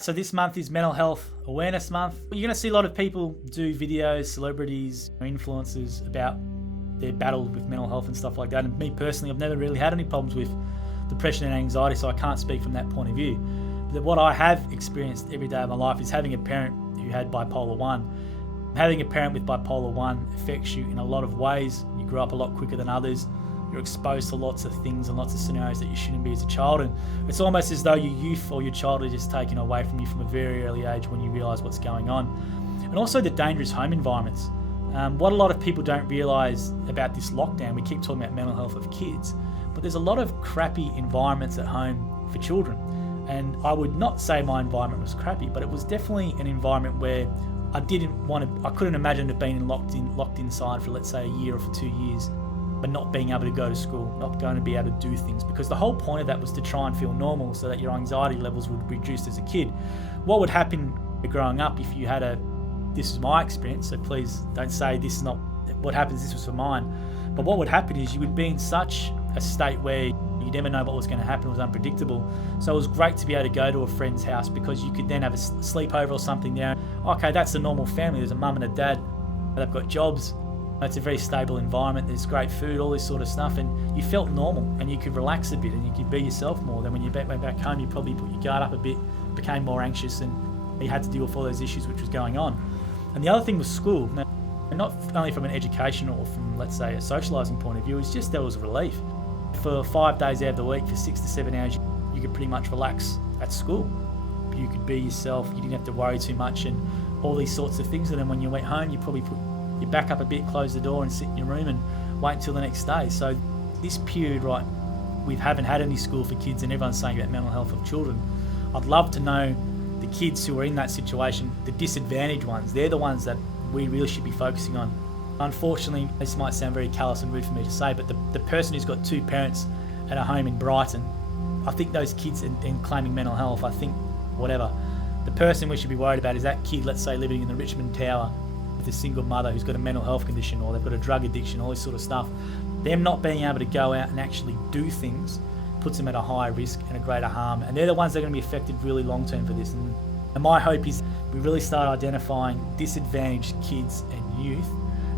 So this month is Mental Health Awareness Month. You're going to see a lot of people do videos, celebrities, influencers about their battle with mental health and stuff like that. And me personally, I've never really had any problems with depression and anxiety, so I can't speak from that point of view. But what I have experienced every day of my life is having a parent who had bipolar 1. Having a parent with bipolar 1 affects you in a lot of ways. You grow up a lot quicker than others. You're exposed to lots of things and lots of scenarios that you shouldn't be as a child, and it's almost as though your youth or your childhood is taken away from you from a very early age when you realise what's going on. And also the dangerous home environments. What a lot of people don't realise about this lockdown, we keep talking about mental health of kids, but there's a lot of crappy environments at home for children. And I would not say my environment was crappy, but it was definitely an environment where I couldn't imagine it being locked inside for, let's say, a year or for 2 years, but not being able to go to school, not going to be able to do things, because the whole point of that was to try and feel normal so that your anxiety levels would reduce as a kid. What would happen growing up if you had this is my experience, so please don't say this is not what happens, this was for mine, but what would happen is you would be in such a state where you never know what was going to happen, it was unpredictable. So it was great to be able to go to a friend's house because you could then have a sleepover or something there. Okay, that's a normal family, there's a mum and a dad, they've got jobs, it's a very stable environment, there's great food, all this sort of stuff, and you felt normal and you could relax a bit and you could be yourself more. Then when you went back home, you probably put your guard up a bit, became more anxious, and you had to deal with all those issues which was going on. And the other thing was school. Now, not only from an educational or from, let's say, a socialising point of view, it's just there was relief. For 5 days out of the week, for 6 to 7 hours, you could pretty much relax at school. You could be yourself, you didn't have to worry too much and all these sorts of things. And then when you went home, you probably put you back up a bit, close the door and sit in your room and wait until the next day. So this period, right, we haven't had any school for kids and everyone's saying about mental health of children. I'd love to know the kids who are in that situation, the disadvantaged ones, they're the ones that we really should be focusing on. Unfortunately, this might sound very callous and rude for me to say, but the person who's got 2 parents at a home in Brighton, I think those kids in claiming mental health, I think whatever, the person we should be worried about is that kid, let's say, living in the Richmond Tower with a single mother who's got a mental health condition or they've got a drug addiction, all this sort of stuff. Them not being able to go out and actually do things puts them at a higher risk and a greater harm, and they're the ones that are going to be affected really long term for this. And my hope is we really start identifying disadvantaged kids and youth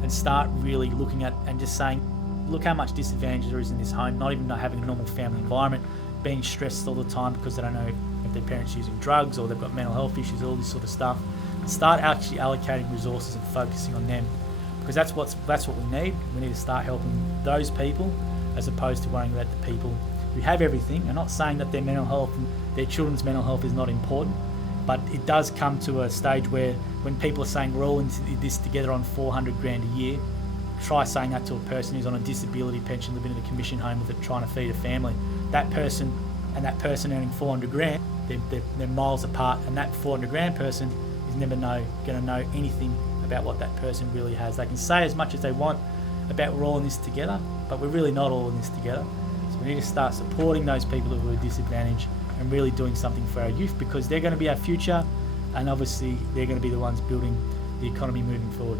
and start really looking at and just saying, look how much disadvantage there is in this home, not even having a normal family environment, being stressed all the time because they don't know if their parents are using drugs or they've got mental health issues, all this sort of stuff. Start actually allocating resources and focusing on them, because that's what we need. We need to start helping those people as opposed to worrying about the people who have everything. I'm not saying that their mental health and their children's mental health is not important, but it does come to a stage where when people are saying we're all in this together on 400 grand a year, try saying that to a person who's on a disability pension living in a commission home with it trying to feed a family. That person and that person earning 400 grand, they're miles apart, and that 400 grand person is never going to know anything about what that person really has. They can say as much as they want about we're all in this together, but we're really not all in this together. So we need to start supporting those people who are disadvantaged and really doing something for our youth, because they're going to be our future, and obviously they're going to be the ones building the economy moving forward.